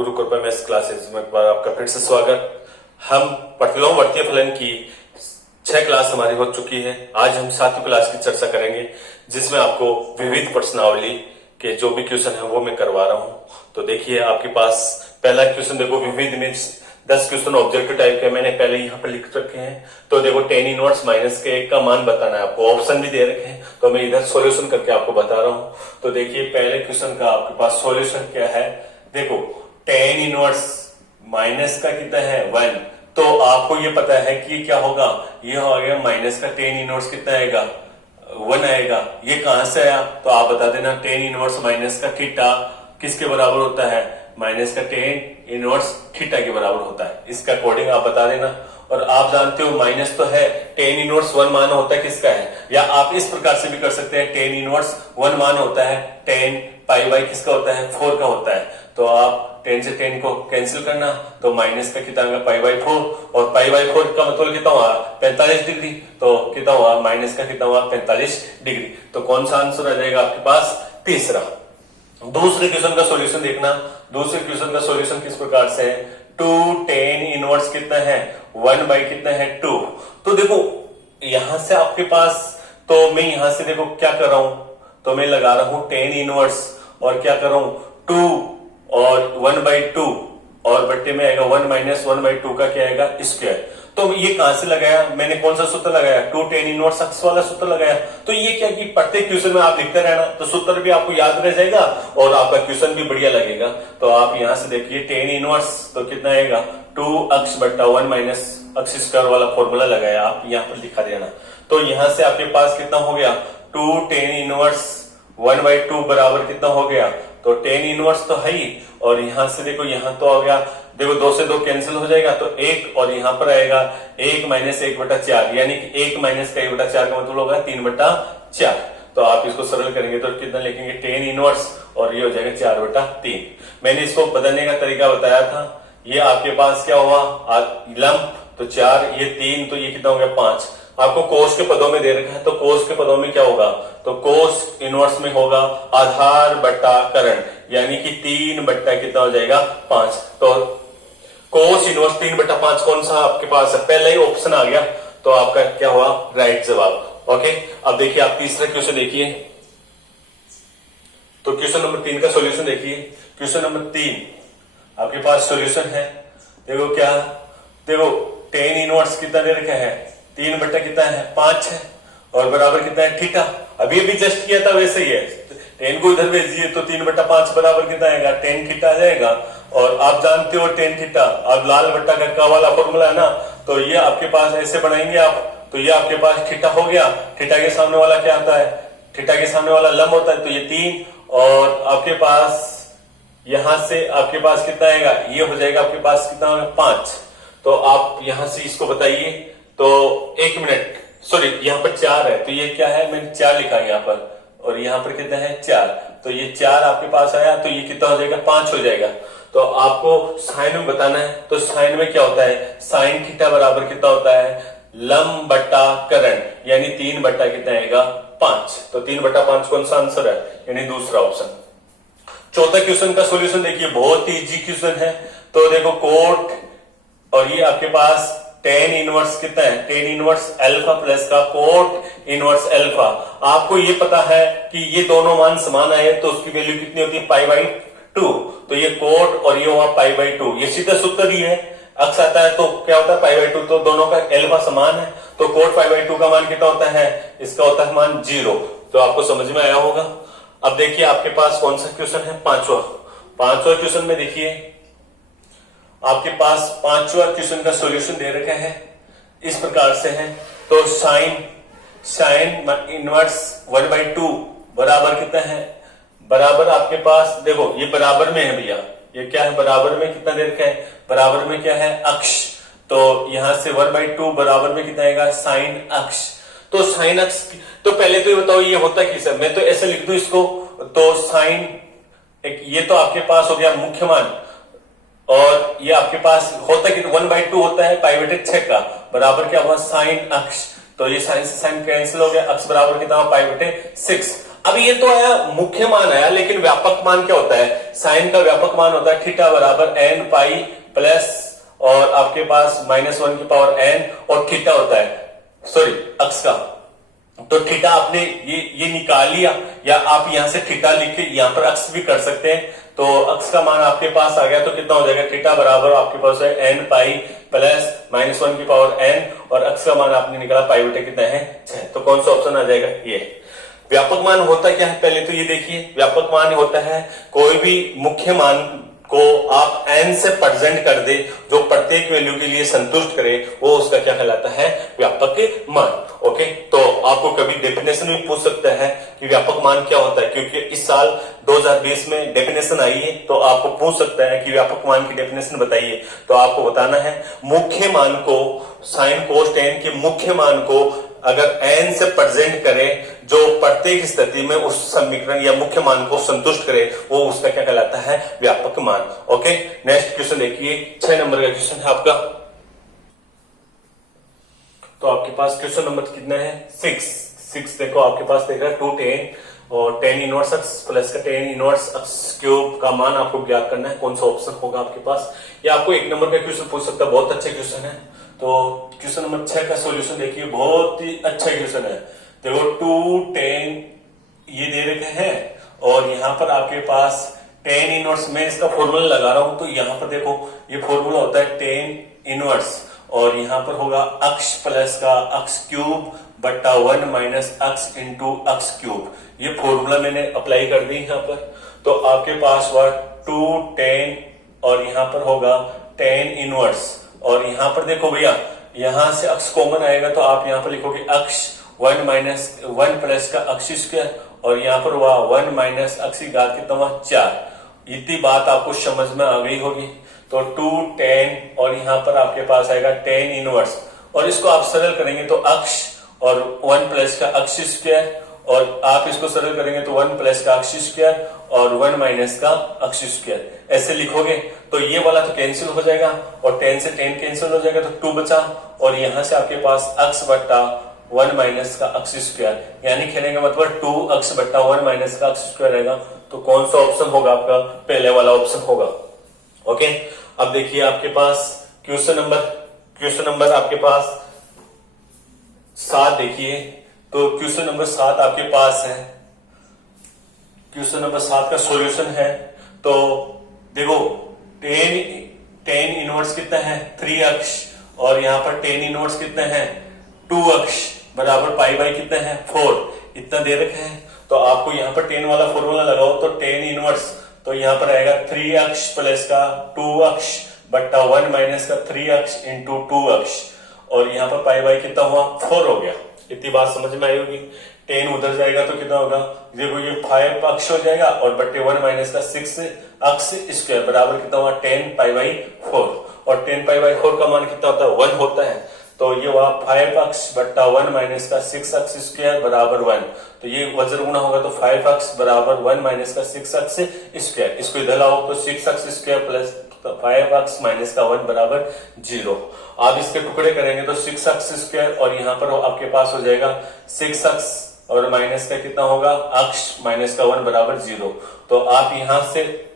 गुरु कृपा maths classes में एक बार आपका फिर से स्वागत। हम प्रतिलोम वर्तीय फलन की 6 क्लास हमारी हो चुकी है। आज हम 7वीं क्लास की चर्चा करेंगे, जिसमें आपको विविध प्रश्नावली के जो भी क्वेश्चन है वो मैं करवा रहा हूं। तो देखिए, आपके पास पहला क्वेश्चन देखो, विविध में 10 क्वेश्चन ऑब्जेक्टिव टाइप के मैंने पहले यहाँ पर लिख रखे हैं। तो देखो, tan इनवर्स माइनस के 1 का मान बताना है आपको, ऑप्शन भी दे रखे हैं, तो मैं इधर सॉल्यूशन करके आपको बता रहा हूँ। तो देखिए, पहले क्वेश्चन का आपके पास सॉल्यूशन क्या है। देखो, tan इनवर्स माइनस का कितना है 1, तो आपको ये पता है कि ये क्या होगा, ये हो गया माइनस का tan इनवर्स कितना आएगा 1 आएगा। ये कहां से आया, तो आप बता देना। tan इनवर्स माइनस का थीटा किसके बराबर होता है, माइनस का tan इनवर्स थीटा के बराबर होता है। इसका कोडिंग आप बता देना। और आप जानते हो माइनस तो है, tan इनवर्स 1 मान होता है किसका है, या आप इस प्रकार से भी कर सकते हैं, tan इनवर्स 1 मान होता है tan पाई बाई किसका होता है 4 का होता है। तो आप 10 से 10 को कैंसिल करना, तो माइनस का कितना पाई बाई 4, और पाई बाई 4 का मतलब कितना हुआ 45 डिग्री। तो कितना हुआ माइनस का कितना हुआ 45 डिग्री। तो कौन सा आंसर आ जाएगा आपके पास, तीसरा। दूसरे क्वेश्चन का सॉल्यूशन देखना। दूसरे क्वेश्चन का सॉल्यूशन किस प्रकार से है, 2 tan इनवर्स कितना है 1 बाई कितना है 2। तो देखो, यहां से आपके पास, तो मैं यहां से देखो क्या कर रहा हूं, तो मैं लगा रहा हूं tan इनवर्स, और क्या कर रहा हूं 2 और 1 बाई 2, और बट्टे में आएगा 1 माइनस 1 बाई 2 का क्या आएगा स्क्वायर। तो ये कहां से लगाया मैंने, कौन सा सूत्र लगाया, 2 tan इनवर्स x वाला सूत्र लगाया। तो ये क्या कि प्रत्येक क्वेश्चन में आप लिखते रहना, तो सूत्र भी आपको याद रह जाएगा और आपका क्वेश्चन भी बढ़िया लगेगा। तो आप यहां से देखिए tan इनवर्स तो कितना आएगा 2x बट्टा 1 माइनस x स्क्वायर वाला फॉर्मूला लगाया, आप यहां पर लिखा देना। तो यहां से आपके पास कितना हो गया 2 tan इनवर्स 1 बाई 2 बराबर कितना हो गया, तो tan इनवर्स तो है ही, और यहां से देखो यहां तो हो गया, देखो 2 से 2 कैंसिल हो जाएगा, तो 1, और यहां पर आएगा 1 माइनस 1 बटा 4, यानी कि 1 माइनस का 1 बटा 4 का मतलब होगा 3 बटा 4। तो आप इसको सरल करेंगे तो कितना लिखेंगे tan इनवर्स, और ये हो जाएगा 4 बटा 3। मैंने इसको बदलने का तरीका बताया था। ये आपके पास क्या हुआ लंब, तो 4, ये 3, तो ये कितना हो गया 5। आपको कोस के पदों में दे रखा है, तो कोस के पदों में क्या होगा, तो कोस इनवर्स में होगा आधार बट्टा करण, यानी कि 3 बट्टा कितना हो जाएगा 5। तो कोस इनवर्स 3 बट्टा 5 कौन सा आपके पास है, पहले ही ऑप्शन आ गया, तो आपका क्या हुआ राइट जवाब। ओके, अब देखिए आप तीसरा क्वेश्चन देखिए। तो क्वेश्चन नंबर 3 का सॉल्यूशन देखिए। क्वेश्चन नंबर 3 आपके पास सॉल्यूशन है। देखो क्या, देखो tan इनवर्स कितना दे रखा है 3 बट्टा कितना है 5 है, और बराबर कितना है थीटा। अभी अभी जस्ट किया था वैसे ही है, tan को इधर भेजिए तो 3 बट्टा 5 बराबर कितना आएगा tan थीटा आ जाएगा। और आप जानते हो tan थीटा, अब लाल बट्टा का वाला फॉर्मूला है ना, तो ये आपके पास ऐसे बनाएंगे आप, तो ये आपके पास थीटा हो गया। थीटा के सामने वाला क्या आता है, थीटा के सामने वाला लंब होता है, तो ये 3, और आपके पास यहां से आपके पास कितना आएगा, ये हो जाएगा आपके पास कितना होगा 5। तो आप यहां से इसको बताइए, तो 1 मिनट, सॉरी यहाँ पर 4 है, तो ये क्या है, मैंने 4 लिखा है यहाँ पर, और यहाँ पर कितना है 4, तो ये 4 आपके पास आया, तो ये कितना हो जाएगा 5 हो जाएगा। तो आपको साइन में बताना है, तो साइन में क्या होता है, साइन थीटा बराबर कितना होता है लंब बट्टा करण, यानी 3 बट्टा कितना आएगा 5। तो 3 बट्टा 5 कौन सा आंसर है, यानी दूसरा ऑप्शन। चौथा क्वेश्चन का सॉल्यूशन देखिए, बहुत ही इजी क्वेश्चन है। तो देखो कोट, और ये आपके पास tan इनवर्स कितना है, tan इनवर्स अल्फा प्लस का कोट इनवर्स अल्फा। आपको ये पता है कि ये दोनों मान समान आए, तो उसकी वैल्यू कितनी होती है पाई बाई 2। तो ये कोट और ये हुआ पाई बाई 2, ये सीधा सूत्र ही है। अक्स आता है तो क्या होता है पाई बाई 2, तो दोनों का अल्फा समान है, तो कोट पाई बाई 2 का मान कितना होता है, इसका होता है मान 0। तो आपको समझ में आया होगा। अब देखिए आपके पास कौन सा क्वेश्चन है, पांचवा क्वेश्चन में देखिए आपके पास 5वां क्वेश्चन का सॉल्यूशन दे रखा है, इस प्रकार से है। तो साइन इनवर्स 1 बाई 2 बराबर कितना है, बराबर आपके पास देखो ये बराबर में है भैया, ये क्या है बराबर में कितना दे रखा है, बराबर में क्या है अक्ष। तो यहां से 1 बाई 2 बराबर में कितना आएगा साइन अक्ष। तो साइन अक्ष, तो पहले तो ये बताओ ये होता किस है, मैं तो ऐसे लिख दूं इसको, तो साइन ये तो आपके पास हो गया मुख्य मान, और ये आपके पास होता कि 1 बाई 2 होता है पाई बटे 6 का, बराबर क्या हुआ साइन अक्ष। तो ये साइन से साइन कैंसिल हो गया, अक्ष बराबर कितना हुआ पाई बटे 6। अब ये तो आया मुख्य मान आया, लेकिन व्यापक मान क्या होता है? साइन का व्यापक मान होता है थीटा बराबर एन पाई प्लस और आपके पास -1 की पावर एन और थीटा होता है, सॉरी अक्स का। तो थीटा आपने ये निकाल लिया, या आप यहां से थीटा लिख के यहां पर अक्स भी कर सकते हैं। तो अक्स का मान आपके पास आ गया, तो कितना हो जाएगा? थीटा बराबर आपके पास है एन पाई प्लस -1 की पावर एन और अक्स का मान आपने निकाला पाई बटे कितना है 6। तो कौन सा ऑप्शन आ जाएगा? ये। व्यापक मान होता क्या है? पहले तो ये देखिए, व्यापक मान होता है कोई भी मुख्य मान को आप n से प्रेजेंट कर दे जो प्रत्येक वैल्यू के लिए संतुष्ट करे, वो उसका क्या कहलाता है? व्यापक मान। ओके, तो आपको कभी डेफिनेशन भी पूछ सकता है कि व्यापक मान क्या होता है, क्योंकि इस साल 2020 में डेफिनेशन आई है, तो आपको पूछ सकता है कि व्यापक मान की डेफिनेशन बताइए। तो आपको बताना है मुख्य मान को, साइन कोस टेन के मुख्य मान को अगर n से प्रेजेंट करें जो प्रत्येक स्थिति में उस समीकरण या मुख्य मान को संतुष्ट करे, वो उसका क्या कहलाता है? व्यापक मान। ओके, नेक्स्ट क्वेश्चन देखिए, 6 नंबर का क्वेश्चन है आपका। तो आपके पास क्वेश्चन नंबर कितना है? 6 देखो आपके पास देगा 2 10 और 10 इनवर्स एक्स प्लस का 10 इनवर्स एक्स क्यूब का मान आपको ज्ञात करना है। कौन सा ऑप्शन होगा आपके पास? या आपको 1 नंबर का क्वेश्चन पूछ सकता है, बहुत अच्छा क्वेश्चन है। तो क्वेश्चन नंबर 6 का सॉल्यूशन देखिए, बहुत ही अच्छा क्वेश्चन है। देखो 2 10 ये दे रखे हैं और यहाँ पर आपके पास 10 इनवर्स, मैं इसका फॉर्मूला लगा रहा हूं, तो यहाँ पर देखो ये फॉर्मूला होता है 10 इनवर्स और यहाँ पर होगा अक्ष प्लस का अक्ष क्यूब बट्टा 1 माइनस अक्ष इंटू अक्ष क्यूब। ये फॉर्मूला मैंने अप्लाई कर दी यहाँ पर। तो आपके पास हुआ 2 10 और यहाँ पर होगा 10 इनवर्स और यहाँ पर देखो भैया, यहां से अक्ष कॉमन आएगा तो आप यहाँ पर लिखोगे अक्ष 1 माइनस 1 प्लस का अक्ष स्क्वायर और यहाँ पर हुआ 1 माइनस अक्ष की घात कितना हुआ 4। इतनी बात आपको समझ में आ गई होगी। तो 2 10 और यहाँ पर आपके पास आएगा 10 इनवर्स और इसको आप सरल करेंगे तो अक्ष और 1 प्लस का अक्ष स्क्वायर और आप इसको सरल करेंगे तो 1 प्लस का अक्ष स्क्वायर और 1 माइनस का अक्ष स्क्वायर, ऐसे लिखोगे तो ये वाला तो कैंसिल हो जाएगा और 10 से 10 कैंसिल हो जाएगा तो 2 बचा और यहां से आपके पास अक्ष बट्टा 1 माइनस का अक्ष स्क्वायर, यानी कहने का मतलब 2 अक्ष बट्टा 1 माइनस का अक्ष स्क्वायर रहेगा। तो कौन सा ऑप्शन होगा आपका? पहले वाला ऑप्शन होगा। ओके, अब देखिए आपके पास क्वेश्चन नंबर आपके पास 7 देखिए। तो क्वेश्चन नंबर 7 आपके पास है, क्वेश्चन नंबर 7 का सॉल्यूशन है। तो देखो 10 इनवर्स कितना है? 3 अक्ष और यहाँ पर 10 इनवर्स कितना है? 2 अक्ष बराबर पाई बाई कितना है? 4, इतना दे रखे हैं। तो आपको यहाँ पर 10 वाला फॉर्मूला लगाओ तो 10 इनवर्स, तो यहाँ पर आएगा 3 अक्ष प्लस का 2 अक्ष बट्टा 1 माइनस का 3 अक्ष इंटू 2 अक्ष और यहाँ पर पाई बाई कितना हुआ? 4 हो गया। इतनी बात समझ में आई होगी। 10 उधर जाएगा तो कितना होगा? देखो ये 5 अक्ष हो जाएगा और बट्टे 1 माइनस का 6 अक्ष स्क्वायर बराबर कितना हुआ? 10 पाई बाई 4 और 10 पाई बाई 4 का मान कितना होता है? 1 होता है। तो ये हुआ 5 अक्ष बट्टा 1 माइनस का 6 अक्ष स्क्वायर बराबर 1। तो ये वज्र गुणा होगा तो 5 अक्ष बराबर 1 माइनस का 6 अक्ष स्क्वायर, इसको इधर लाओ तो 6 अक्ष स्क्वायर प्लस 5 अक्ष माइनस का 1 बराबर 0। आप इसके टुकड़े करेंगे तो 6 अक्ष स्क्वायर और यहाँ पर आपके पास हो जाएगा 6 अक्ष और माइनस का कितना होगा? अक्ष माइनस का 1 बराबर 0। तो आप यहां से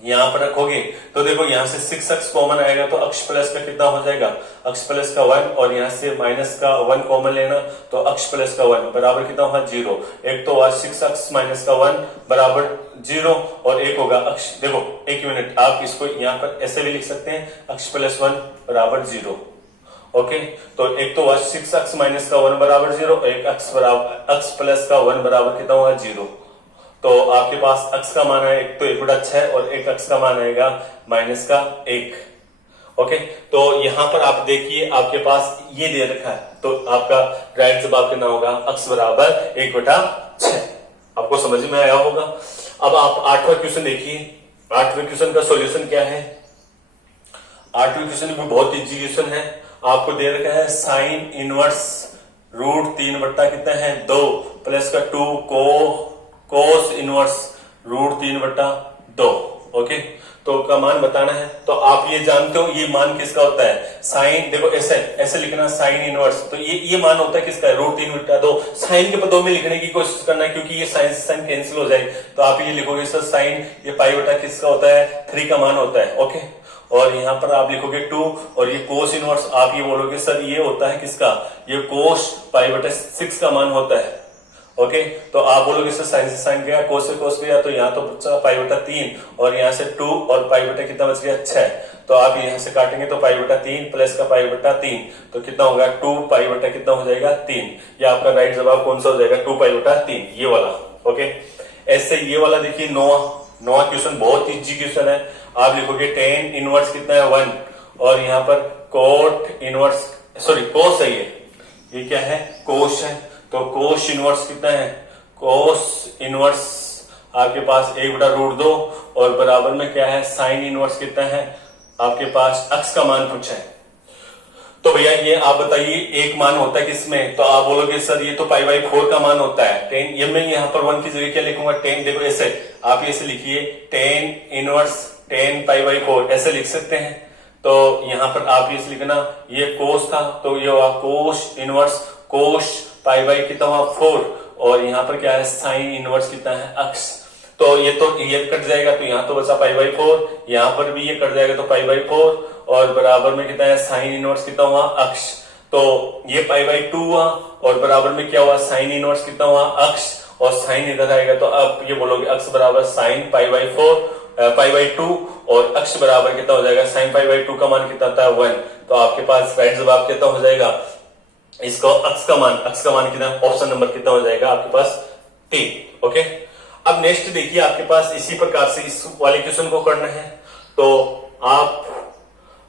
यहां पर रखोगे तो देखो यहां से 6 अक्ष कॉमन आएगा तो अक्ष प्लस का कितना हो जाएगा? अक्ष प्लस का 1 और यहां से माइनस का 1 कॉमन लेना तो अक्ष प्लस का 1 बराबर कितना होगा? 0। एक तो 6 अक्ष माइनस का 1 बराबर 0 और एक होगा अक्ष, देखो एक मिनट, आप इसको यहाँ पर ऐसे भी लिख सकते हैं अक्ष प्लस 1 बराबर 0। ओके, तो एक तो 6 अक्ष माइनस का 1 बराबर 0, एक अक्ष प्लस का 1 बराबर कितना होगा? 0। तो आपके पास अक्ष का मान है एक तो 1/6 और एक अक्ष का मान आएगा माइनस का 1। ओके, तो यहां पर आप देखिए आपके पास ये दे रखा है तो आपका राइट जवाब कितना होगा? अक्ष बराबर 1/6। आपको समझ में आया होगा। अब आप 8वां क्वेश्चन देखिए। 8वें क्वेश्चन का सॉल्यूशन क्या है? 8वें क्वेश्चन भी बहुत इजी क्वेश्चन है। आपको दे रखा है साइन इनवर्स √3 बट्टा कितना है? 2 प्लस का 2 कोस इनवर्स √3 बट्टा 2। ओके, तो का मान बताना है। तो आप ये जानते हो ये मान किसका होता है, साइन, देखो ऐसे ऐसे लिखना साइन इनवर्स, तो ये मान होता है किसका, √3 बटा 2। साइन के पदों में लिखने की कोशिश करना, क्योंकि ये साइन से साइन कैंसिल हो जाए, तो आप ये लिखोगे सर साइन, ये पाई बटा किसका होता है, 3 का मान होता है। ओके, और यहाँ पर आप लिखोगे 2, और ये कोस इनवर्स आप ये बोलोगे सर ये होता है किसका, ये कोस पाई बटा 6 का मान होता है। ओके, तो आप बोलोगे सर साइन से साइन गया, कोस से कोस गया, तो यहाँ तो बचा पाई बटा 3, और यहाँ से 2 और पाई बटा कितना बच गया, 6। तो आप यहाँ से काटेंगे तो पाई बटा 3 प्लस का पाई बटा 3, तो कितना होगा 2 पाई बटा कितना हो जाएगा 3। ये आपका राइट जवाब कौन सा हो जाएगा, 2 पाई बटा 3, ये वाला। ओके, ऐसे ये वाला देखिए नौवां क्वेश्चन बहुत इजी क्वेश्चन है। आप लिखोगे टेन इनवर्स कितना है 1, और यहाँ पर कोट इनवर्स, सॉरी कोस है, ये क्या है, कोस है, तो कोस इनवर्स कितना है, कोस इनवर्स आपके पास 1/√2, और बराबर में क्या है, साइन इनवर्स कितना है आपके पास, अक्स का मान पूछा है। तो भैया ये आप बताइए एक मान होता है किसमें, तो आप बोलोगे सर ये तो π/4 का मान होता है 10, ये मैं यहाँ पर 1 की जगह क्या लिखूंगा 10, देखो ऐसे आप ऐसे लिखिए 10 इनवर्स 10 π/4 ऐसे लिख सकते हैं। तो यहाँ पर आप ये लिखना, ये कोस था तो ये हुआ कोस इनवर्स कोस π/, कितना हुआ 4, और यहाँ पर क्या है साइन इनवर्स कितना है अक्स, तो ये कट जाएगा, तो यहाँ तो बचा π/4, यहाँ पर भी ये कट जाएगा तो π/4, और बराबर में कितना है साइन इनवर्स कितना हुआ अक्स, तो ये π/2 हुआ, और बराबर में क्या हुआ साइन इनवर्स कितना हुआ अक्स, और साइन इधर आएगा, तो आप ये बोलोगे अक्स बराबर साइन π/2, और अक्स बराबर कितना हो जाएगा साइन π/2 का मान कितना था 1। तो आपके पास राइट जवाब कितना हो जाएगा, इसको अक्स का मान कितना, ऑप्शन नंबर कितना हो जाएगा आपके पास 3। ओके, अब नेक्स्ट देखिए आपके पास इसी प्रकार से इस वाले क्वेश्चन को करना है। तो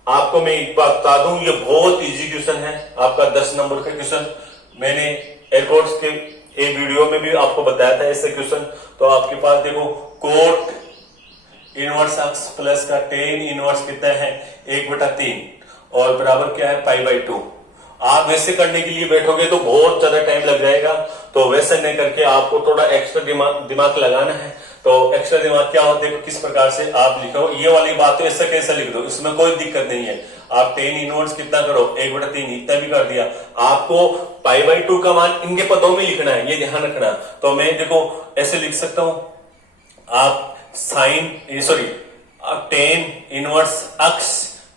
आपको मैं एक बात बता दूं, ये बहुत इजी क्वेश्चन है, आपका 10 नंबर का क्वेश्चन। मैंने एयरकोर्स के एक वीडियो में भी आपको बताया था ऐसे क्वेश्चन। तो आपके पास देखो कोट इनवर्स अक्स प्लस का टेन इनवर्स कितना है 1/3, और बराबर क्या है π/2। आप वैसे करने के लिए बैठोगे तो बहुत ज्यादा टाइम लग जाएगा, तो वैसे नहीं करके आपको थोड़ा एक्स्ट्रा दिमाग लगाना है। तो एक्स्ट्रा दिमाग क्या होता है, किस प्रकार से आप लिखो ये वाली बात, तो ऐसा कैसे लिख दो, इसमें कोई दिक्कत नहीं है। आप टेन इनवर्स कितना करो 1/3, इतना भी कर दिया, आपको π/2 का मान इनके पदों में लिखना है, ये ध्यान रखना। तो मैं देखो ऐसे लिख सकता हूं, आप टेन इनवर्स अक्स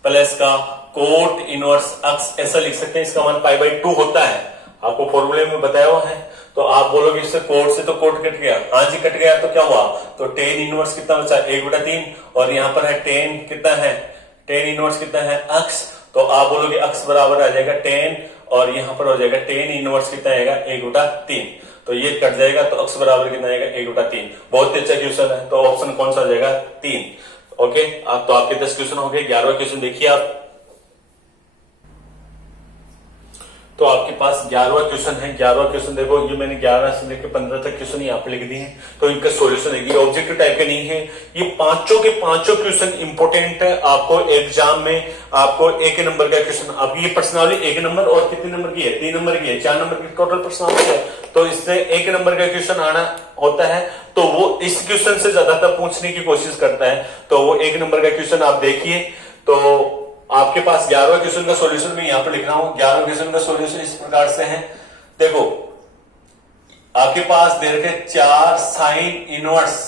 प्लस का कोट इनवर्स अक्स ऐसा लिख सकते हैं, इसका मान π/2 होता है, आपको फॉर्मूले में बताया हुआ है। तो आप बोलोगे इससे कोट से तो कोट कट गया, हाँ जी कट गया, तो क्या हुआ, तो टेन इनवर्स कितना बचा 1/3, और यहाँ पर है टेन कितना है, टेन इनवर्स कितना है अक्स, तो आप बोलोगे अक्स बराबर आ जाएगा 10, और यहाँ पर हो जाएगा टेन इनवर्स कितना आएगा 1/3, तो ये कट जाएगा, तो अक्स बराबर कितना आएगा 1/3। बहुत ही अच्छा क्वेश्चन है, तो ऑप्शन कौन सा हो जाएगा 3। ओके, तो आपके 10 क्वेश्चन हो गए। 11वां क्वेश्चन देखिए आप, तो आपके पास 11वां क्वेश्चन है। 11वां क्वेश्चन देखो, ये मैंने 11 से लेकर 15 तक क्वेश्चन यहाँ पे लिख दिए हैं, तो इनका सॉल्यूशन है, ये ऑब्जेक्टिव टाइप के नहीं है, ये पांचों के पांचों क्वेश्चन इंपोर्टेंट है। आपको एग्जाम में आपको 1 नंबर का क्वेश्चन, आपकी ये पर्सनालिटी 1 नंबर और कितने नंबर की है 3 नंबर की है, 4 नंबर की टोटल पर्सनालिटी है, तो इससे 1 नंबर का क्वेश्चन आना होता है, तो वो इस क्वेश्चन से ज्यादातर पूछने की कोशिश करता है। तो वो 1 नंबर का क्वेश्चन आप देखिए। तो आपके पास 11वां क्वेश्चन का सॉल्यूशन मैं यहां पर लिख रहा हूं। 11वें क्वेश्चन का सॉल्यूशन इस प्रकार से है, देखो आपके पास दे रखे 4 साइन इनवर्स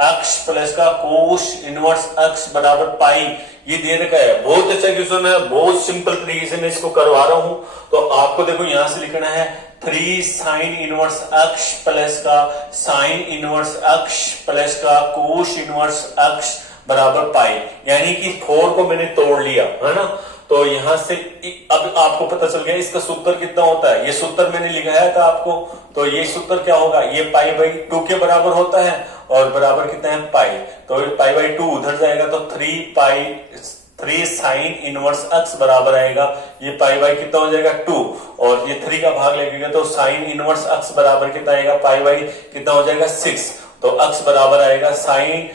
अक्स प्लस का कोस इनवर्स अक्स बराबर पाई, ये दे रखा है। बहुत अच्छा क्वेश्चन है, बहुत सिंपल तरीके से मैं इसको करवा रहा हूं। तो आपको देखो यहां से लिखना है 3 साइन इनवर्स अक्स प्लस का साइन इनवर्स अक्स प्लस का कोस इनवर्स अक्स बराबर पाई, यानी कि 4 को मैंने तोड़ लिया है ना। तो यहां से अब आपको पता चल गया इसका सूत्र कितना होता है, ये सूत्र मैंने लिखाया था आपको। तो ये सूत्र क्या होगा, ये π/2 के बराबर होता है, और बराबर कितना है पाई, तो π/2 उधर जाएगा, तो 3 साइन इनवर्स अक्स बराबर आएगा, ये पाई कितना हो जाएगा 2, और ये 3 का भाग लगेगा, तो साइन इनवर्स अक्स बराबर कितना आएगा पाई कितना हो जाएगा 6, तो अक्स बराबर आएगा साइन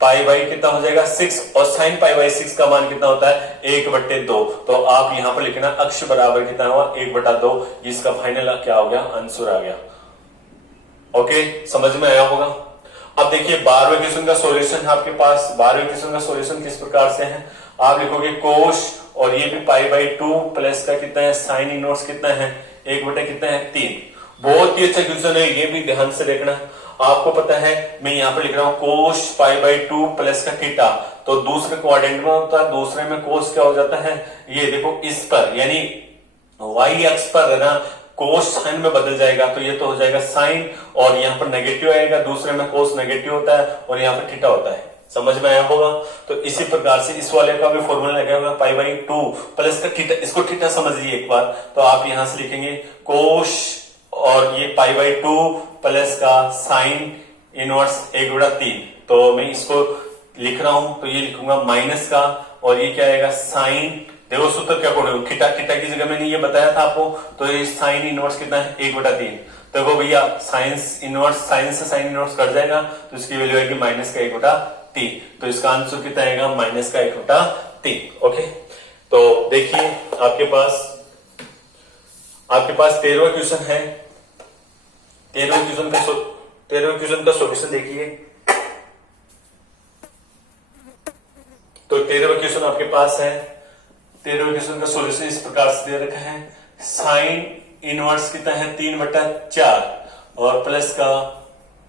पाई कितना हो जाएगा 6, और साइन π/6 का मान कितना होता है 1/2। तो आप यहां पर लिखना अक्ष बराबर कितना हुआ 1/2, इसका फाइनल क्या हो गया आंसर आ गया। ओके, समझ में आया होगा। अब देखिए 12वें क्वेश्चन का सॉल्यूशन है आपके पास। 12वें क्वेश्चन का सॉल्यूशन किस प्रकार से है, आप लिखोगे कोश और ये भी पाई बाई 2 प्लस का कितना है साइन इनवर्स कितना है 1 बटे कितना है 3। बहुत ही अच्छा क्वेश्चन है, ये भी ध्यान से देखना। आपको पता है मैं यहाँ पर लिख रहा हूँ कोश पाई बाई 2 प्लस का थीटा, तो दूसरे क्वाड्रेंट में होता है, दूसरे में कोस क्या हो जाता है, ये देखो इस पर यानी वाई अक्ष पर है ना कोस साइन में बदल जाएगा, तो ये तो हो जाएगा साइन और यहाँ पर नेगेटिव आएगा, दूसरे में कोस नेगेटिव होता है और यहाँ पर थीटा होता है। समझ में आया होगा। तो इसी प्रकार से इस वाले का भी फॉर्मूला लगा होगा पाई बाई 2 प्लस का थीटा, इसको थीटा समझिए एक बार। तो आप यहां से लिखेंगे कोश और ये पाई बाई 2 प्लस का साइन इनवर्स 1/3। तो मैं इसको लिख रहा हूं तो ये लिखूंगा माइनस का और ये क्या आएगा साइन, देखो सूत्र क्या पढ़ो थीटा, थीटा की जगह मैंने ये बताया था आपको, तो ये साइन इनवर्स कितना है 1/3। देखो भैया साइंस इनवर्स, साइन से साइन इनवर्स कट जाएगा तो इसकी वैल्यू आएगी माइनस का 1/3। तो इसका आंसर कितना आएगा माइनस का 1/3। ओके, तो देखिए आपके पास 13वां क्वेश्चन है। 13वें क्वेश्चन का सॉल्यूशन देखिए। तो 13वां क्वेश्चन आपके पास है। 13वें क्वेश्चन का सॉल्यूशन इस प्रकार से दे रखा है, साइन इनवर्स कितना है 3/4 और प्लस का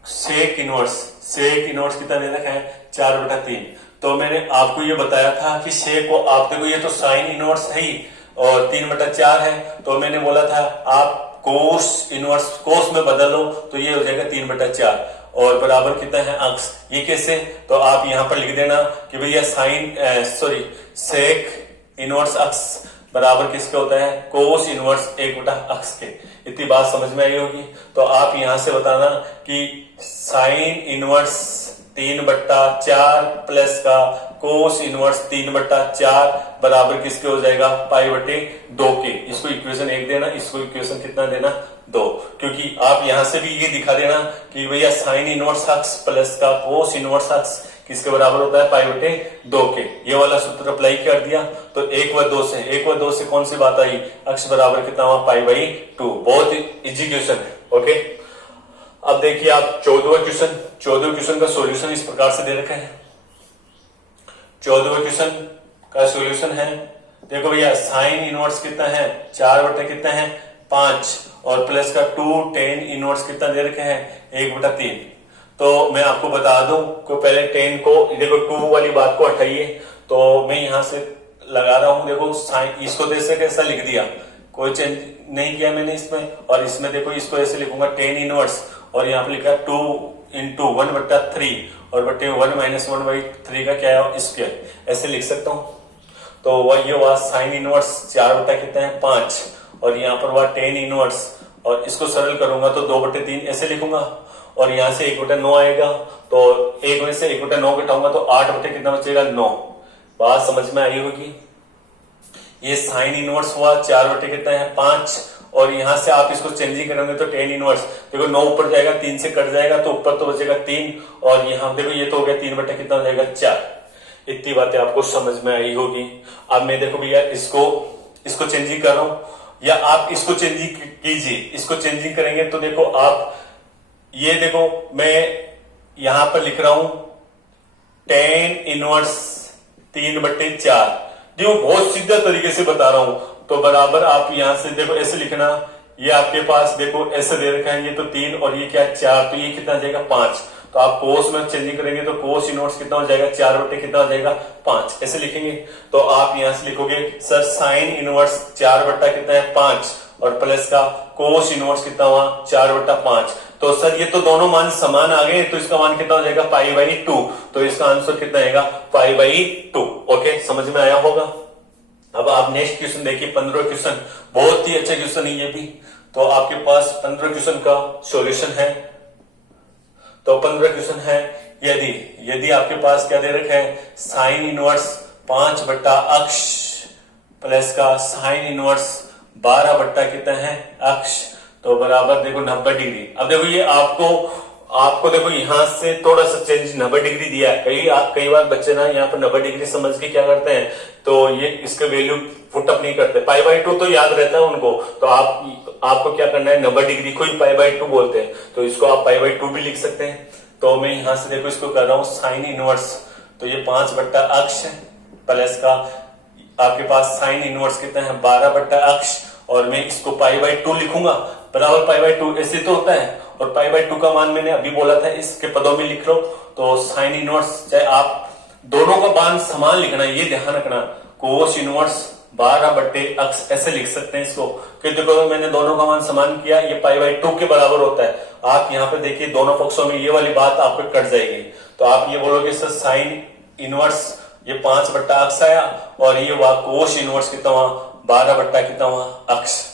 सेक इनवर्स कितना दे रखा है 4/3। तो मैंने आपको ये बताया था कि सेक को आप देखो ये तो साइन इनवर्स है ही और 3/4 है, तो मैंने बोला था आप कोस इनवर्स कोस में बदल लो तो ये हो जाएगा 3/4 और बराबर कितना है अक्स। ये कैसे, तो आप यहां पर लिख देना कि भैया सेक इनवर्स अक्स बराबर किसके होता है कोस इनवर्स 1/अक्स के। इतनी बात समझ में आई होगी। तो आप यहां से बताना कि साइन इनवर्स 3/4 प्लस का कोस इनवर्स 3/4 बराबर किसके हो जाएगा पाई/2 के। इसको इक्वेशन 1 देना, इसको इक्वेशन कितना देना 2, क्योंकि आप यहां से भी ये दिखा देना कि भैया साइन इनवर्स अक्स प्लस का कोस इनवर्स अक्स किसके बराबर होता है पाई/2 के। ये वाला सूत्र अप्लाई कर दिया तो 1 व 2 से कौन सी बात आई, अक्स बराबर कितना हुआ पाई/2। बहुत इजी क्वेश्चन है। ओके, अब देखिए आप 14वें क्वेश्चन का सॉल्यूशन इस प्रकार से दे रखा है। 14वें क्वेश्चन का सॉल्यूशन है, देखो भैया साइन इनवर्स कितना है 4/5 और प्लस का 2 tan इनवर्स कितना दे रखे हैं 1/3। तो मैं आपको बता दूं को पहले 10 को देखो 2 वाली बात को हटाइए, तो मैं यहां से लगा रहा हूं, देखो साइन इसको तो कैसा लिख दिया, कोई चेंज नहीं किया मैंने इसमें, और इसमें देखो इसको ऐसे लिखूंगा tan इनवर्स और यहाँ पे लिखा 2 × 1/3 और बटे 1 - 1/3 का क्या है स्क्वायर, ऐसे लिख सकता हूं। तो वह ये हुआ साइन इनवर्स 4/5 और यहाँ पर हुआ tan इनवर्स और इसको सरल करूंगा तो 2/3 ऐसे लिखूंगा और यहां से 1/9 आएगा, तो 1 में से 1/9 घटाऊंगा तो 8 कितना बचेगा 9। बात समझ में आई होगी। ये साइन इनवर्स हुआ 4/5 और यहां से आप इसको चेंजिंग करेंगे तो tan इनवर्स देखो 9 ऊपर जाएगा 3 से कट जाएगा तो ऊपर तो बचेगा 3 और यहाँ देखो ये तो हो गया 3 कितना हो जाएगा 4। इतनी बातें आपको समझ में आई होगी। अब मैं देखो भैया इसको चेंजिंग कर रहा हूं या आप इसको चेंजिंग कीजिए। इसको चेंजिंग करेंगे तो देखो आप ये देखो मैं यहां पर लिख रहा हूं tan इनवर्स 3/4, देखो बहुत सीधा तरीके से बता रहा हूं। तो बराबर आप यहां से देखो ऐसे लिखना, ये आपके पास देखो ऐसे दे रखा है, ये तो 3 और ये क्या है 4, तो ये कितना जाएगा 5। तो आप कोस में चेंजिंग करेंगे तो कोस इनवर्स कितना हो जाएगा 4 कितना हो जाएगा 5, ऐसे लिखेंगे। तो आप यहां से लिखोगे सर साइन इनवर्स 4 कितना है 5 और प्लस का कोस इनवर्स कितना हुआ 4/5। तो सर ये तो दोनों मान समान आ गए, तो इसका मान कितना हो जाएगा पाई/2। तो इसका आंसर कितना आएगा पाई/2। ओके, समझ में आया होगा। अब आप नेक्स्ट क्वेश्चन देखिए 15 क्वेश्चन, बहुत ही अच्छा क्वेश्चन है ये भी। तो आपके पास 15 क्वेश्चन का सॉल्यूशन है। तो 15 क्वेश्चन है, यदि आपके पास क्या दे रखा है साइन इनवर्स 5/अक्ष प्लस का साइन इनवर्स 12 कितना है अक्ष, तो बराबर देखो 90 डिग्री। अब देखो ये आपको देखो यहां से थोड़ा सा चेंज 90 डिग्री दिया है। कई बार बच्चे ना यहाँ पर 90 डिग्री समझ के क्या करते हैं, तो ये इसका वैल्यू पुटअप नहीं करते। पाई/2 तो याद रहता है उनको, तो आपको क्या करना है 90 डिग्री को ही पाई/2 बोलते हैं, तो इसको आप पाई/2 भी लिख सकते हैं। तो मैं यहां से देखो इसको कर रहा हूं साइन इनवर्स, तो ये 5 बट्टा अक्ष प्लस का आपके पास साइन इनवर्स कितना है 12 बट्टा अक्ष, और मैं इसको पाई बाई 2 लिखूंगा बराबर पाई बाई 2, ऐसे तो होता है। और पाई बाई 2 का मान मैंने अभी बोला था इसके पदों में लिख लो, तो साइन इनवर्स, चाहे आप दोनों का मान समान लिखना, ये ध्यान रखना, कोस इनवर्स 12 बट्टे अक्ष ऐसे लिख सकते हैं इसको, कि देखो मैंने दोनों का मान समान किया, ये पाई बाई 2 के बराबर होता है। आप यहाँ पे देखिए दोनों पक्षों में ये वाली बात आपको कट जाएगी, तो आप ये बोलोगे सर साइन इनवर्स ये 5 बट्टा अक्ष आया, और ये कोस इनवर्स कितना हुआ 12 बट्टा कितना हुआ अक्ष।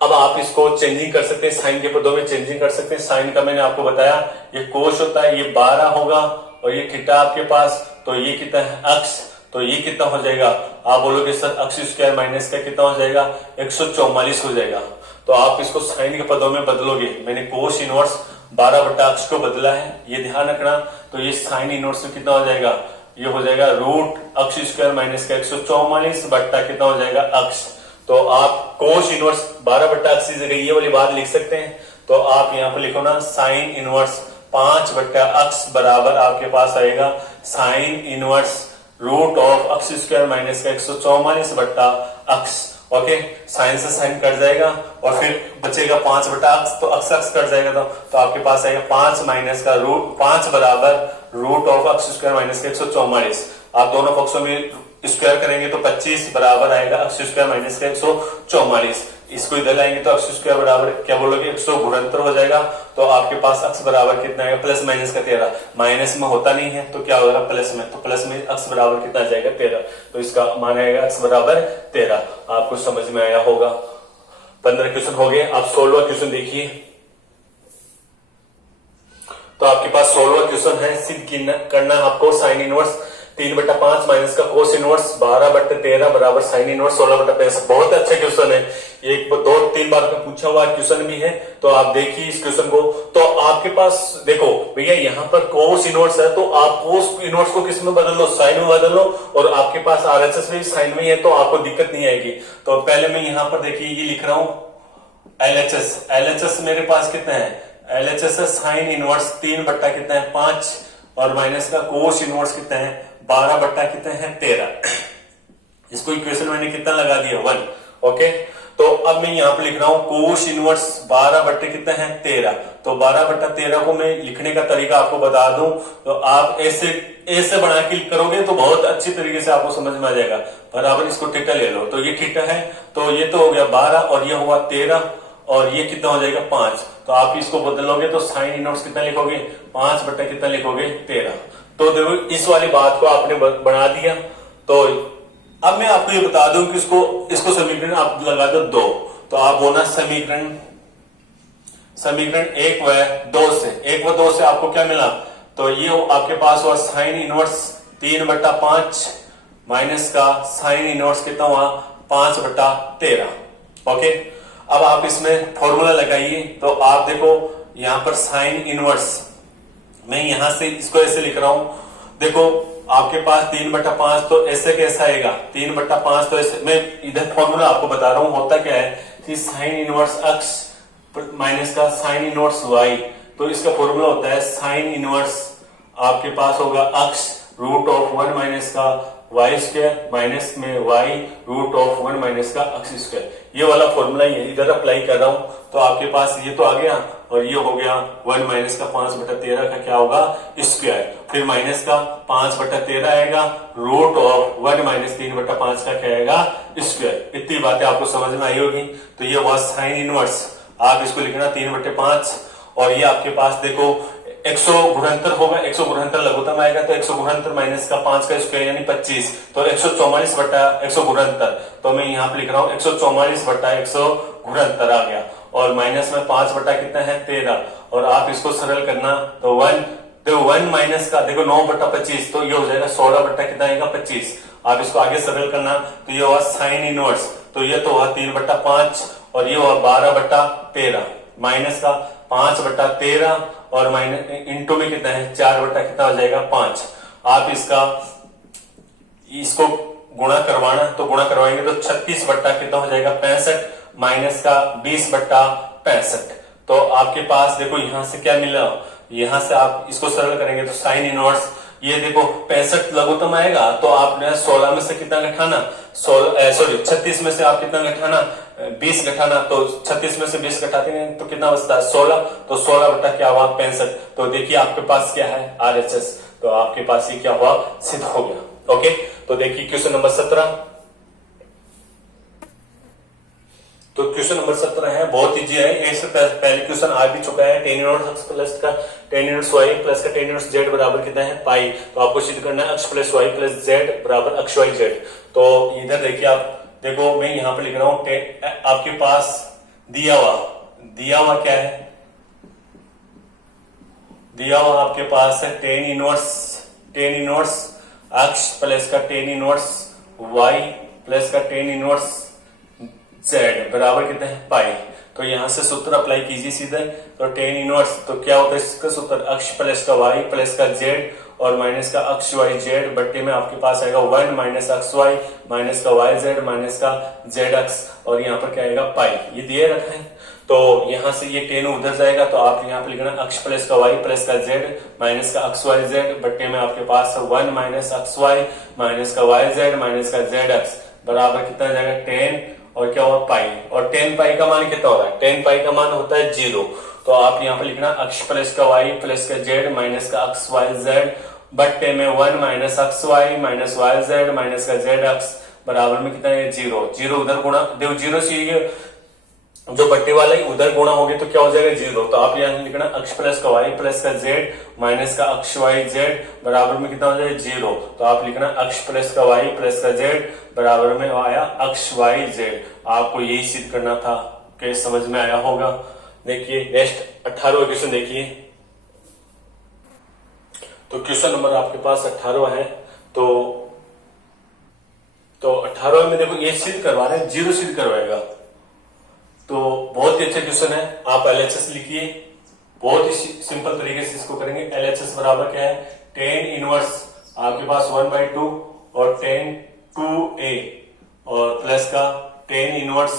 अब आप इसको चेंजिंग कर सकते हैं, साइन के पदों में चेंजिंग कर सकते हैं। साइन का मैंने आपको बताया ये कोस होता है, ये 12 होगा, और ये थीटा आपके पास, तो ये कितना है अक्ष, तो ये कितना हो जाएगा, आप बोलोगे सर अक्ष स्क्वायर माइनस का कितना हो जाएगा 144 हो जाएगा। तो आप इसको साइन के पदों में बदलोगे, मैंने कोस इनवर्स 12 बट्टा अक्ष को बदला है, ये ध्यान रखना। तो ये साइन इनवर्स में कितना हो जाएगा, ये हो जाएगा रूट अक्ष स्क्वायर माइनस का 144 बट्टा कितना हो जाएगा अक्ष। तो आप कोस इनवर्स 12 बट्टा अक्ष की जगह ये वाली बात लिख सकते हैं, तो आप यहाँ पे लिखो ना साइन इनवर्स 5 बट्टा अक्ष बराबर आपके पास आएगा साइन इनवर्स रूट ऑफ अक्ष स्क्वायर माइनस का 144 बट्टा अक्ष। ओके, साइन से साइन कट जाएगा और फिर बचेगा 5 बटा अक्ष, तो अक्ष अक्ष कट जाएगा, तो आपके पास आएगा 5 माइनस का रूट 5 बराबर रूट ऑफ अक्ष स्क्वायर माइनस का 144। आप दोनों पक्षों में स्क्वायर करेंगे तो 25 बराबर आएगा अक्ष स्क्वायर माइनस का 144। इसको इधर लाएंगे तो अक्ष स्क्वायर बराबर क्या बोलोगे 169 हो जाएगा। तो आपके पास अक्ष बराबर कितना आएगा प्लस माइनस का 13, माइनस में होता नहीं है तो क्या होगा प्लस में, तो प्लस में अक्ष बराबर कितना आ जाएगा 13, तो इसका मान आएगा अक्ष बराबर 13। आपको समझ में आया होगा। 15 क्वेश्चन हो गए। आप 16वां क्वेश्चन देखिए। तो आपके पास 16वां क्वेश्चन है, सिद्ध करना है आपको साइन इनवर्स 3/5 माइनस का कोस इनवर्स 12/13 बराबर साइन इनवर्स 16/65। बहुत अच्छा क्वेश्चन है, एक 2-3 बार का पूछा हुआ क्वेश्चन भी है, तो आप देखिए इस क्वेश्चन को। तो आपके पास देखो भैया यहाँ पर कोस इनवर्स है, तो आप कोस इनवर्स को किस में बदल लो, साइन में बदल लो, और आपके पास आरएचएस में साइन में है तो आपको दिक्कत नहीं आएगी। तो पहले मैं यहाँ पर देखिए ये लिख रहा हूं एलएचएस, एलएचएस मेरे पास कितना है, एलएचएस है साइन इनवर्स 3 कितना है 5 और माइनस का कोस इनवर्स कितना है 12 कितना है 13। इसको इक्वेशन मैंने कितना लगा दिया 1। ओके, तो अब मैं यहाँ पे लिख रहा हूं कोस इनवर्स 12 कितना है 13। तो 12/13 को मैं लिखने का तरीका आपको बता दूं, तो आप ऐसे बना के करोगे तो बहुत अच्छी तरीके से आपको समझ में आ जाएगा। बराबर इसको थीटा ले लो, तो ये थीटा है, तो ये तो हो गया 12 और ये हुआ 13 और ये कितना हो जाएगा 5। तो आप इसको बदलोगे तो साइन इनवर्स कितना लिखोगे 5 कितना लिखोगे 13। तो देखो इस वाली बात को आपने बना दिया। तो अब मैं आपको ये बता दूं कि इसको समीकरण आप लगा दो 2, तो आप बोलना समीकरण 1 व 2 से, 1 व 2 से आपको क्या मिला, तो ये आपके पास हुआ साइन इनवर्स 3/5 माइनस का साइन इनवर्स कितना हुआ 5/13। ओके, अब आप इसमें फॉर्मूला लगाइए। तो आप देखो यहां पर साइन इनवर्स, मैं यहां से इसको ऐसे लिख रहा हूं, देखो आपके पास 3/5 तो ऐसे कैसा आएगा 3/5, तो ऐसे मैं इधर फॉर्मूला आपको बता रहा हूं। होता क्या है कि साइन इनवर्स अक्ष माइनस का साइन इनवर्स वाई, तो इसका फॉर्मूला होता है साइन इनवर्स आपके पास होगा अक्ष रूट ऑफ 1 माइनस का वाई स्क्वायर माइनस में वाई रूट ऑफ 1 माइनस का अक्ष स्क्वायर। ये वाला फॉर्मूला इधर अप्लाई कर रहा हूं, तो आपके पास ये तो आ गया और ये हो गया 1 माइनस का 5/13 का क्या होगा स्क्वायर, फिर माइनस का 5/13 आएगा रूट ऑफ 1 माइनस 3/5 का क्या आएगा स्क्वायर। इतनी बातें आपको समझ में आई होगी। तो ये हुआ साइन इनवर्स, आप इसको लिखना 3/5 और ये आपके पास देखो 169 होगा, 169 लघुत्तम आएगा, तो 169 माइनस का 5 का स्क्वायर यानी 25, तो 144/169। तो मैं यहाँ पे लिख रहा हूँ 144/169 आ गया, और माइनस में 5 कितना है 13, और आप इसको सरल करना तो 1 माइनस का देखो 9/25, तो ये हो जाएगा 16 कितना आएगा 25। आप इसको आगे सरल करना तो ये हुआ साइन इनवर्स, तो ये तो हुआ 3/5 और ये हुआ 12/13 माइनस का 5/13 और माइनस इंटू में कितना है 4 कितना हो जाएगा 5। आप इसको गुणा करवाना, तो गुणा करवाएंगे तो 36 कितना हो जाएगा 65 माइनस का 20/65। तो आपके पास देखो यहां से क्या मिला, यहां से आप इसको सरल करेंगे तो साइन इनवर्स, ये देखो 65 लघुत्तम आएगा तो आपने 16 में से कितना घटाना, 36 में से आप कितना घटाना, 20 घटाना, तो 36 में से 20 घटाते हैं तो कितना बचता है 16, तो 16 बटा क्या हुआ 65। तो देखिए आपके पास क्या है RHS, तो आपके पास ये क्या हुआ सिद्ध हो गया। ओके, तो देखिए क्वेश्चन नंबर 17। तो क्वेश्चन नंबर 17 है, बहुत इजी है, एक से पहले क्वेश्चन आ भी चुका है। tan इनवर्स x प्लस का tan इनवर्स y प्लस का tan इनवर्स z बराबर कितना है पाई। तो आपको सिद्ध करना है x plus y plus z बराबर अक्ष y z। तो इधर देखिए आप, देखो मैं यहां पर लिख रहा हूं, आपके पास दिया हुआ क्या है, दिया हुआ आपके पास है tan इनवर्स x प्लस का tan इनवर्स y प्लस का tan इनवर्स z बराबर कितना है पाई। तो यहां से सूत्र अप्लाई कीजिए सीधे, तो tan इनवर्स तो क्या होता है इसका सूत्र, अक्ष प्लस का y प्लस का z और माइनस का अक्ष y z बट्टे में आपके पास आएगा 1 माइनस अक्ष y माइनस का y z माइनस का z अक्ष, और यहाँ पर क्या आएगा पाई, ये दिए रखा है। तो यहां से ये tan उधर जाएगा तो आप यहाँ पे लिखना अक्ष प्लस का y प्लस का z माइनस का अक्ष y z बट्टे में आपके पास 1 माइनस अक्ष y माइनस का y z माइनस का z अक्ष बराबर कितना जाएगा tan और क्या हुआ पाई। और tan पाई का मान कितना होता है, tan पाई का मान होता है 0। तो आप यहाँ पे लिखना अक्ष प्लस का y प्लस का z माइनस का अक्ष y z बट्टे में 1 माइनस अक्ष y minus y z minus का z अक्ष बराबर में कितना है 0। 0 उधर गुणा, देखो 0 से ये जो बट्टे वाला है उधर गुणा हो गया तो क्या हो जाएगा 0। तो आप यहाँ लिखना अक्ष प्लस का y प्लस का z माइनस का अक्ष y z बराबर में कितना हो जाएगा 0। तो आप लिखना अक्ष प्लस का y प्लस का z बराबर में आया अक्ष y z। आपको यही सिद्ध करना था, कि समझ में आया होगा। देखिए नेक्स्ट 18वां क्वेश्चन देखिए। तो क्वेश्चन नंबर आपके पास 18वां है। तो 18वां में देखो ये सिद्ध करवा रहे हैं, 0 सिद्ध करवाएगा। तो बहुत ही अच्छा क्वेश्चन है, आप LHS लिखिए, बहुत ही सिंपल तरीके से इसको करेंगे। LHS बराबर क्या है, tan इनवर्स आपके पास 1/2 और tan 2a और प्लस का tan इनवर्स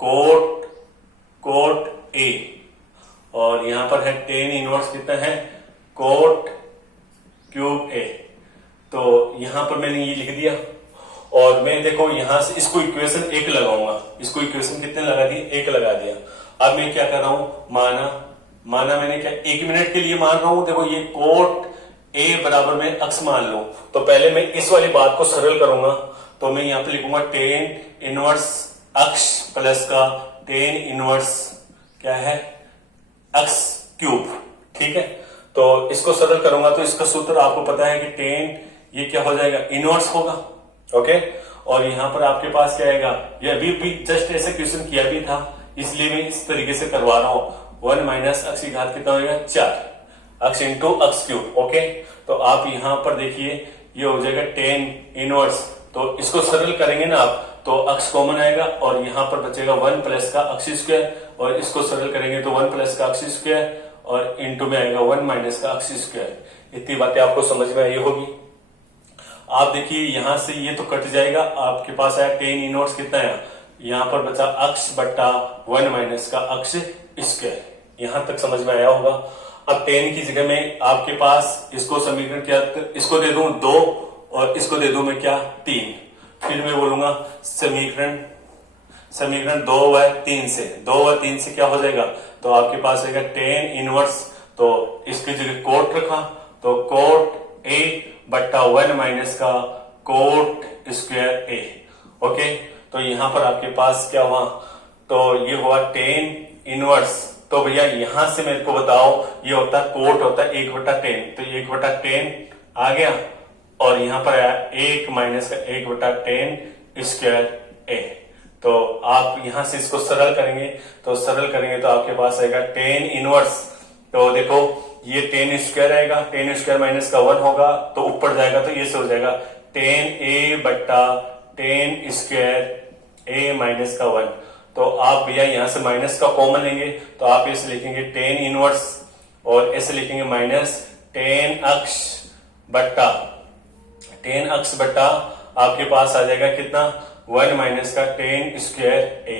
कोट a, और यहां पर है tan इनवर्स कितना है कोट क्यूब a। तो यहां पर मैंने ये लिख दिया, और मैं देखो यहां से इसको इक्वेशन 1 लगाऊंगा, इसको इक्वेशन कितने लगा दिए 1 लगा दिया। अब मैं क्या कर रहा हूं, माना मैंने क्या 1 मिनट के लिए मान रहा हूं, देखो ये कोट a बराबर में अक्ष मान लो। तो पहले मैं इस वाली बात को सरल करूंगा, तो मैं यहां पे लिखूंगा tan इनवर्स अक्ष प्लस का tan इनवर्स क्या है अक्ष क्यूब, ठीक है। तो इसको सरल करूंगा तो इसका सूत्र आपको पता है कि tan ये क्या हो जाएगा इनवर्स होगा, ओके। और यहां पर आपके पास क्या आएगा, ये अभी भी जस्ट ऐसे क्वेश्चन किया भी था, इसलिए मैं इस तरीके से करवा रहा हूं। 1 माइनस अक्ष की घात कितना होगा 4 अक्ष इंटू अक्ष क्यूब, ओके। तो आप यहां पर देखिए ये हो जाएगा tan इनवर्स, तो इसको सरल करेंगे ना आप तो अक्ष कॉमन आएगा और यहां पर बचेगा 1 प्लस का अक्ष स्क्वायर, और इसको सरल करेंगे तो 1 प्लस का अक्ष स्क्वायर और इंटू में आएगा 1 माइनस का अक्ष स्क्वायर। इतनी बातें आपको समझ में आई होगी। आप देखिए यहां से ये तो कट जाएगा, आपके पास आया tan इनवर्स कितना है, यहां पर बचा अक्ष बट्टा 1 माइनस का अक्ष स्क्वायर। यहां तक समझ में आया होगा। अब tan की जगह में आपके पास इसको समीकरण क्या, इसको दे दूं 2 और इसको दे दूं मैं क्या 3, फिर मैं बोलूंगा समीकरण 2 व 3 से क्या हो जाएगा, तो आपके पास आएगा tan इनवर्स, तो इसकी जगह कोट रखा तो कोट a बट्टा 1 माइनस का कोट स्क्वायर a, ओके। तो यहां पर आपके पास क्या हुआ, तो ये हुआ tan इनवर्स। तो भैया यहां से मेरे को बताओ, ये होता है कोट होता है 1/10, तो 1/10 आ गया, और यहां पर आया 1 माइनस का 1/10 स्क्वायर a। तो आप यहां से इसको सरल करेंगे तो आपके पास आएगा tan इनवर्स, तो देखो ये tan स्क्वायर आएगा, tan स्क्वायर माइनस का 1 होगा तो ऊपर जाएगा तो ये से हो जाएगा tan a बट्टा tan स्क्वायर a माइनस का 1। तो आप भैया यहां से माइनस का कॉमन लेंगे तो आप इसे लिखेंगे tan इनवर्स और ऐसे लिखेंगे माइनस tan अक्ष बट्टा आपके पास आ जाएगा कितना 1 माइनस का tan स्क्वायर a।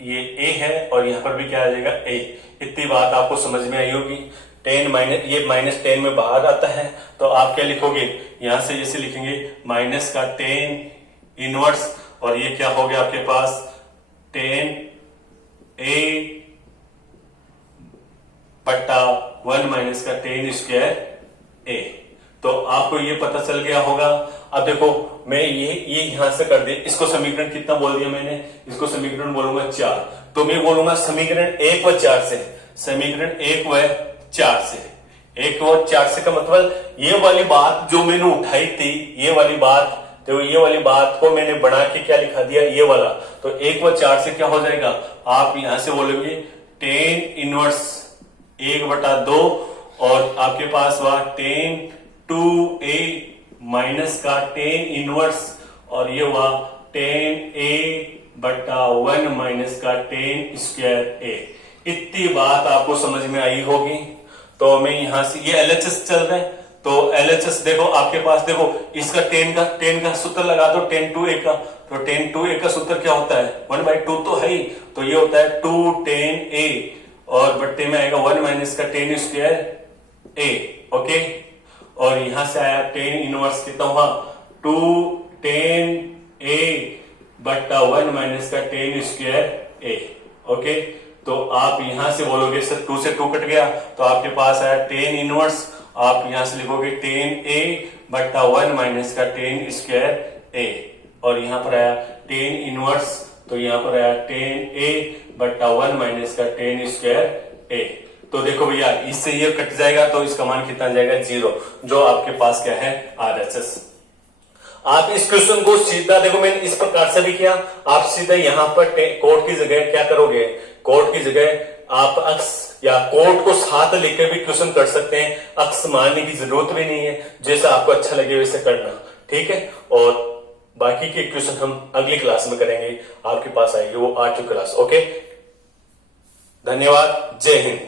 ये a है और यहां पर भी क्या आ जाएगा a। इतनी बात आपको समझ में आई होगी। 10 माइनस, ये -10 में बाहर आता है, तो आप क्या लिखोगे, यहां से जैसे लिखेंगे माइनस का 10 इनवर्स, और ये क्या हो गया आपके पास 10a बट्टा 1 माइनस का 10 स्क्वायर a। तो आपको ये पता चल गया होगा। अब देखो मैं ये यहां से कर दे, इसको समीकरण कितना बोल दिया मैंने, इसको समीकरण बोलूंगा 4, तो मैं बोलूंगा समीकरण 1 व 4 से, समीकरण 1 व 4 से, 1 व 4 से का मतलब ये वाली बात जो मैंने उठाई थी, ये वाली बात, तो ये वाली बात को मैंने बना के क्या लिखा दिया, ये वाला। तो 1 व 4 से क्या हो जाएगा, आप यहां से बोलोगे 10 इनवर्स 1/2, और आपके पास हुआ 10(2a) माइनस का 10 इनवर्स, और ये हुआ 10a बट्टा 1 माइनस का 10 स्क्वायर a। इतनी बात आपको समझ में आई होगी। तो मैं यहां से, ये LHS चल रहा है, तो LHS देखो आपके पास, देखो इसका 10 का सूत्र लगा दो, 10(2a) का, तो 10(2a) का सूत्र क्या होता है, 1/2 तो है ही, तो ये होता है 210a, और बट्टे में आएगा 1 माइनस का 10 स्क्वायर a। ओके, और यहां से आया 10 इनवर्स कितना हुआ, 210a बट्टा 1 माइनस का 10 स्क्वायर a। ओके, तो आप यहां से बोलोगे सर 2 से 2 कट गया, तो आपके पास आया 10 इनवर्स, आप यहां से लिखोगे 10a बट्टा 1 माइनस का 10 स्क्वायर a, और यहां पर आया 10 इनवर्स, तो यहां पर आया 10a बट्टा 1 माइनस का 10 स्क्वायर a। तो देखो भैया इससे ये कट जाएगा, तो इसका मान कितना आ जाएगा 0, जो आपके पास क्या है RHS। आप इस क्वेश्चन को सीधा देखो, मैंने इस प्रकार से भी किया, आप सीधा यहां पर कोड की जगह क्या करोगे, कोड की जगह आप अक्स या कोड को साथ लेकर भी क्वेश्चन कर सकते हैं, अक्स मानने की जरूरत भी नहीं है, जैसा आपको अच्छा लगे वैसे करना, ठीक है। और बाकी के क्वेश्चन हम अगली क्लास में करेंगे, आपके पास आएगी वो 8वीं क्लास। ओके, धन्यवाद, जय हिंद।